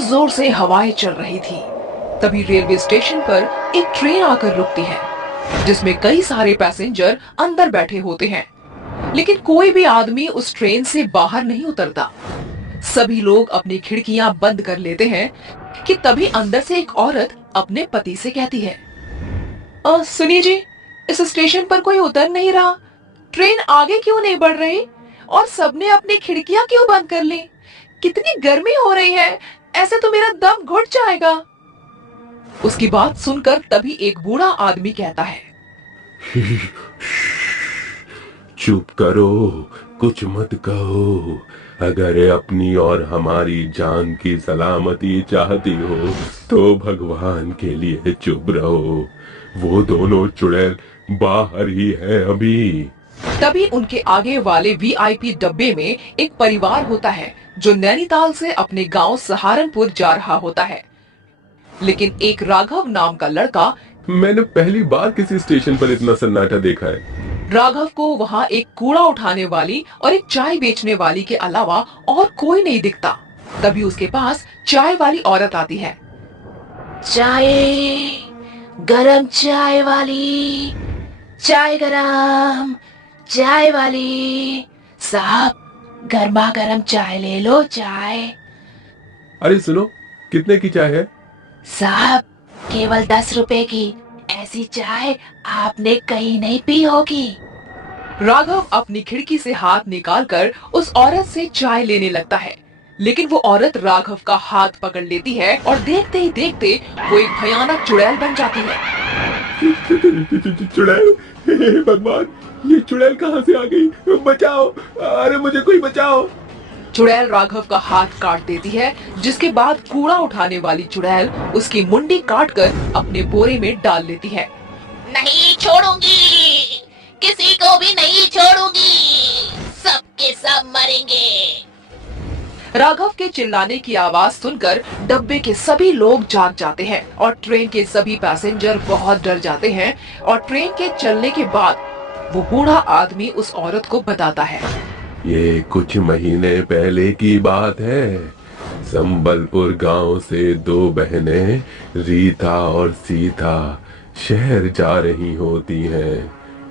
जोर जोर से हवाएं चल रही थी। तभी रेलवे स्टेशन पर एक ट्रेन आकर रुकती है, जिसमें कई सारे पैसेंजर अंदर बैठे होते हैं, लेकिन कोई भी आदमी उस ट्रेन से बाहर नहीं उतरता। सभी लोग अपनी खिड़कियां बंद कर लेते हैं कि तभी अंदर से एक औरत अपने पति से कहती है, सुनिए जी, इस स्टेशन पर कोई उतर नहीं रहा, ट्रेन आगे क्यों नहीं बढ़ रही और सबने अपनी खिड़कियां क्यों बंद कर ली? कितनी गर्मी हो रही है, ऐसे तो मेरा दम घुट जाएगा। उसकी बात सुनकर तभी एक बूढ़ा आदमी कहता है, चुप करो, कुछ मत कहो। अगर अपनी और हमारी जान की सलामती चाहती हो तो भगवान के लिए चुप रहो। वो दोनों चुड़ैल बाहर ही है अभी। तभी उनके आगे वाले वीआईपी डब्बे में एक परिवार होता है जो नैनीताल से अपने गांव सहारनपुर जा रहा होता है। लेकिन एक राघव नाम का लड़का, मैंने पहली बार किसी स्टेशन पर इतना सन्नाटा देखा है। राघव को वहाँ एक कूड़ा उठाने वाली और एक चाय बेचने वाली के अलावा और कोई नहीं दिखता। तभी उसके पास चाय वाली औरत आती है। चाय, गरम चाय वाली, चाय गरम, चाय वाली साहब, गर्मा गरम चाय ले लो, चाय। अरे सुनो, कितने की चाय है? साहब, केवल 10 रुपए की। ऐसी चाय आपने कहीं नहीं पी होगी। राघव अपनी खिड़की से हाथ निकालकर उस औरत से चाय लेने लगता है, लेकिन वो औरत राघव का हाथ पकड़ लेती है और देखते ही देखते वो एक भयानक चुड़ैल बन जाती है। चुड़ैल, भगवान, ये चुड़ैल कहाँ से आ गई? बचाओ, अरे मुझे कोई बचाओ। चुड़ैल राघव का हाथ काट देती है, जिसके बाद कूड़ा उठाने वाली चुड़ैल उसकी मुंडी काटकर अपने बोरे में डाल लेती है। नहीं छोड़ूंगी, किसी को भी नहीं छोड़ूंगी, सबके सब मरेंगे। राघव के चिल्लाने की आवाज सुनकर डब्बे के सभी लोग जाग जाते हैं और ट्रेन के सभी पैसेंजर बहुत डर जाते हैं। और ट्रेन के चलने के बाद वो बूढ़ा आदमी उस औरत को बताता है, ये कुछ महीने पहले की बात है। संबलपुर गांव से 2 बहनें रीता और सीता शहर जा रही होती हैं।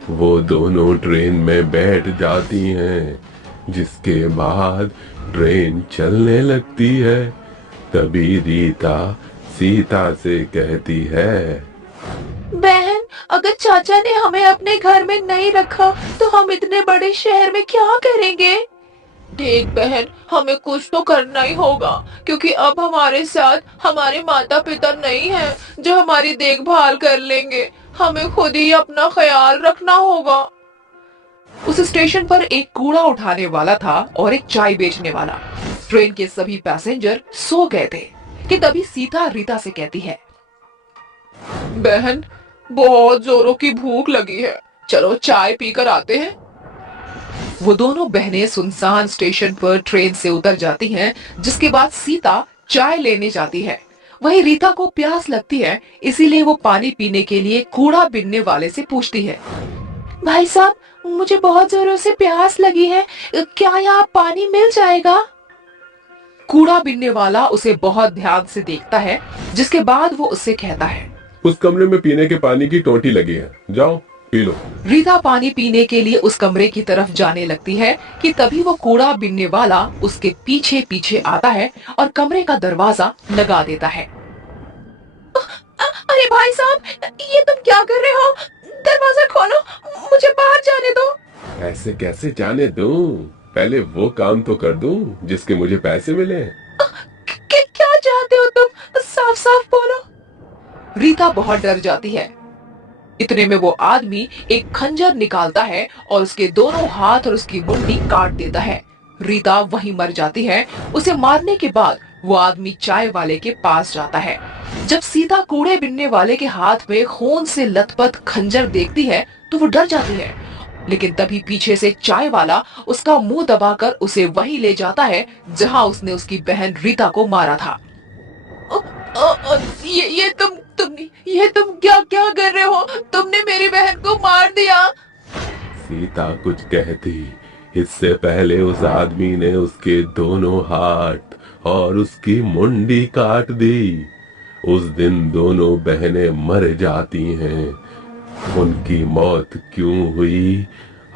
वो दोनों ट्रेन में बैठ जाती हैं, जिसके बाद ट्रेन चलने लगती है। तभी रीता सीता से कहती है, बहन, अगर चाचा ने हमें अपने घर में नहीं रखा तो हम इतने बड़े शहर में क्या करेंगे? देख बहन, हमें कुछ तो करना ही होगा, क्योंकि अब हमारे साथ हमारे माता पिता नहीं हैं जो हमारी देखभाल कर लेंगे। हमें खुद ही अपना ख्याल रखना होगा। उस स्टेशन पर एक कूड़ा उठाने वाला था और एक चाय बेचने वाला। ट्रेन के सभी पैसेंजर सो गए थे कि तभी सीता रीता से कहती है, बहन, बहुत जोरों की भूख लगी है, चलो चाय पीकर आते हैं। वो दोनों बहनें सुनसान स्टेशन पर ट्रेन से उतर जाती हैं, जिसके बाद सीता चाय लेने जाती है। वहीं रीता को प्यास लगती है, इसीलिए वो पानी पीने के लिए कूड़ा बीनने वाले से पूछती है, भाई साहब, मुझे बहुत जोरों से प्यास लगी है, क्या यहाँ पानी मिल जाएगा? कूड़ा बीनने वाला उसे बहुत ध्यान से देखता है, जिसके बाद वो उससे कहता है, उस कमरे में पीने के पानी की टोंटी लगी है, जाओ पी लो। रीता पानी पीने के लिए उस कमरे की तरफ जाने लगती है कि तभी वो कूड़ा बीनने वाला उसके पीछे पीछे आता है और कमरे का दरवाजा लगा देता है। अरे भाई साहब, ये तुम क्या कर रहे हो? दरवाजा खोलो, मुझे बाहर जाने दो। ऐसे कैसे जाने दूं? पहले वो काम तो कर दूं जिसके मुझे पैसे मिले। क्या चाहते हो तुम? साफ साफ बोलो। रीता बहुत डर जाती है। इतने में वो आदमी एक खंजर निकालता है और उसके दोनों हाथ और उसकी मुंडी काट देता है। रीता वहीं मर जाती है। उसे मारने के बाद वो आदमी चाय वाले के पास जाता है। जब सीता कूड़े बिनने वाले के हाथ में खून से लथपथ खंजर देखती है तो वो डर जाती है, लेकिन तभी पीछे से चाय वाला उसका मुंह दबाकर उसे वहीं ले जाता है जहां उसने उसकी बहन रीता को मारा था। ये तुम क्या कर रहे हो? तुमने मेरी बहन को मार दिया। सीता कुछ कहती, इससे पहले उस आदमी ने उसके दोनों हाथ और उसकी मुंडी काट दी। उस दिन दोनों बहनें मर जाती हैं। उनकी मौत क्यों हुई,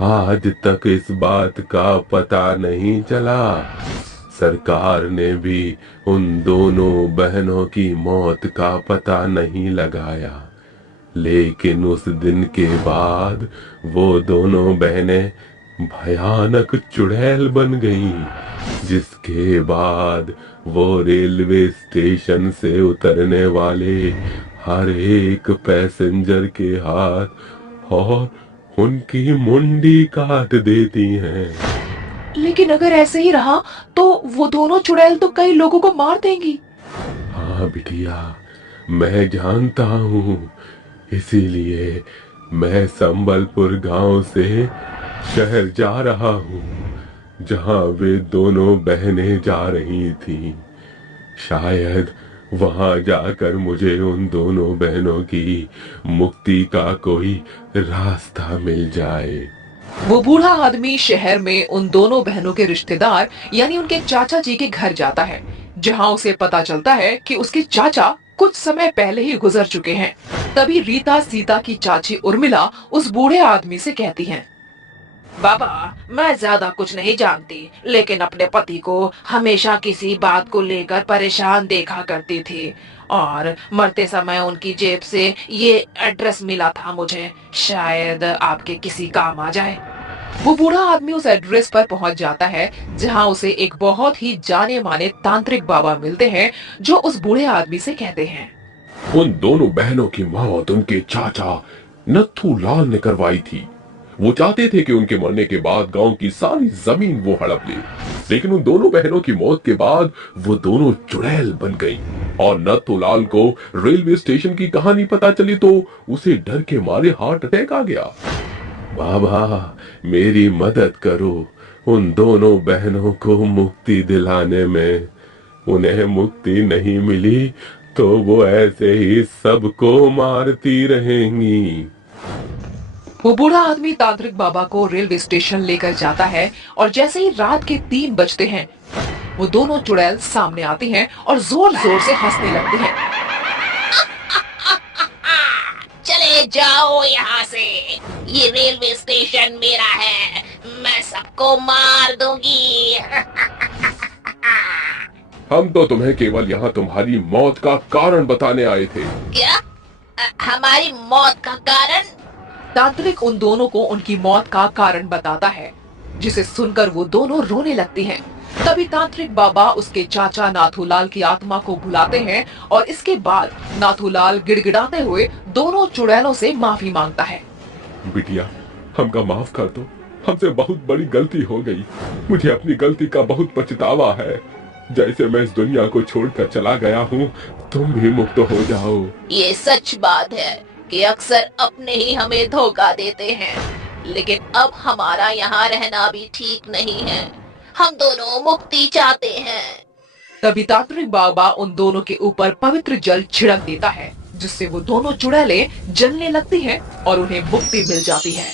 आज तक इस बात का पता नहीं चला। सरकार ने भी उन दोनों बहनों की मौत का पता नहीं लगाया। लेकिन उस दिन के बाद वो दोनों बहनें भयानक चुड़ैल बन गईं, जिसके बाद वो रेलवे स्टेशन से उतरने वाले हर एक पैसेंजर के हाथ और उनकी मुंडी काट देती हैं। लेकिन अगर ऐसे ही रहा तो वो दोनों चुड़ैल तो कई लोगों को मार देंगी। हाँ बिटिया, मैं जानता हूँ, इसीलिए मैं संबलपुर गांव से शहर जा रहा हूँ, जहाँ वे दोनों बहनें जा रही थीं। शायद वहां जाकर मुझे उन दोनों बहनों की मुक्ति का कोई रास्ता मिल जाए। वो बूढ़ा आदमी शहर में उन दोनों बहनों के रिश्तेदार यानी उनके चाचा जी के घर जाता है, जहाँ उसे पता चलता है कि उसके चाचा कुछ समय पहले ही गुजर चुके हैं। तभी रीता सीता की चाची उर्मिला उस बूढ़े आदमी से कहती हैं, बाबा, मैं ज्यादा कुछ नहीं जानती, लेकिन अपने पति को हमेशा किसी बात को लेकर परेशान देखा करती थी और मरते समय उनकी जेब से ये एड्रेस मिला था मुझे, शायद आपके किसी काम आ जाए। वो बूढ़ा आदमी उस एड्रेस पर पहुंच जाता है, जहां उसे एक बहुत ही जाने माने तांत्रिक बाबा मिलते हैं, जो उस बूढ़े आदमी से कहते हैं, उन दोनों बहनों की मौत उनके चाचा नथु लाल ने करवाई थी। वो चाहते थे कि उनके मरने के बाद गांव की सारी जमीन वो हड़प ले, लेकिन उन दोनों बहनों की मौत के बाद वो दोनों चुड़ैल बन गईं और नथुलाल को रेलवे स्टेशन की कहानी पता चली तो उसे डर के मारे हार्ट अटैक आ गया। बाबा, मेरी मदद करो उन दोनों बहनों को मुक्ति दिलाने में। उन्हें मुक्ति नहीं मिली तो वो ऐसे ही सबको मारती रहेंगी। वो बूढ़ा आदमी तांत्रिक बाबा को रेलवे स्टेशन लेकर जाता है और जैसे ही रात के 3 बजते हैं, वो दोनों चुड़ैल सामने आती हैं और जोर जोर से हंसने लगती हैं। चले जाओ यहाँ से, ये रेलवे स्टेशन मेरा है, मैं सबको मार दूंगी। हम तो तुम्हें केवल यहाँ तुम्हारी मौत का कारण बताने आए थे। क्या? हमारी मौत का कारण? तांत्रिक उन दोनों को उनकी मौत का कारण बताता है, जिसे सुनकर वो दोनों रोने लगती हैं। तभी तांत्रिक बाबा उसके चाचा नाथूलाल की आत्मा को बुलाते हैं और इसके बाद नाथूलाल गिड़गिड़ाते हुए दोनों चुड़ैलों से माफी मांगता है। बिटिया, हमका माफ कर दो, हमसे बहुत बड़ी गलती हो गई। मुझे अपनी गलती का बहुत पछतावा है। जैसे मैं इस दुनिया को छोड़कर चला गया हूँ, तुम भी मुक्त हो जाओ। ये सच बात है कि अक्सर अपने ही हमें धोखा देते हैं, लेकिन अब हमारा यहाँ रहना भी ठीक नहीं है। हम दोनों मुक्ति चाहते हैं। तभी तांत्रिक बाबा उन दोनों के ऊपर पवित्र जल छिड़क देता है, जिससे वो दोनों चुड़ैलें जलने लगती हैं और उन्हें मुक्ति मिल जाती है।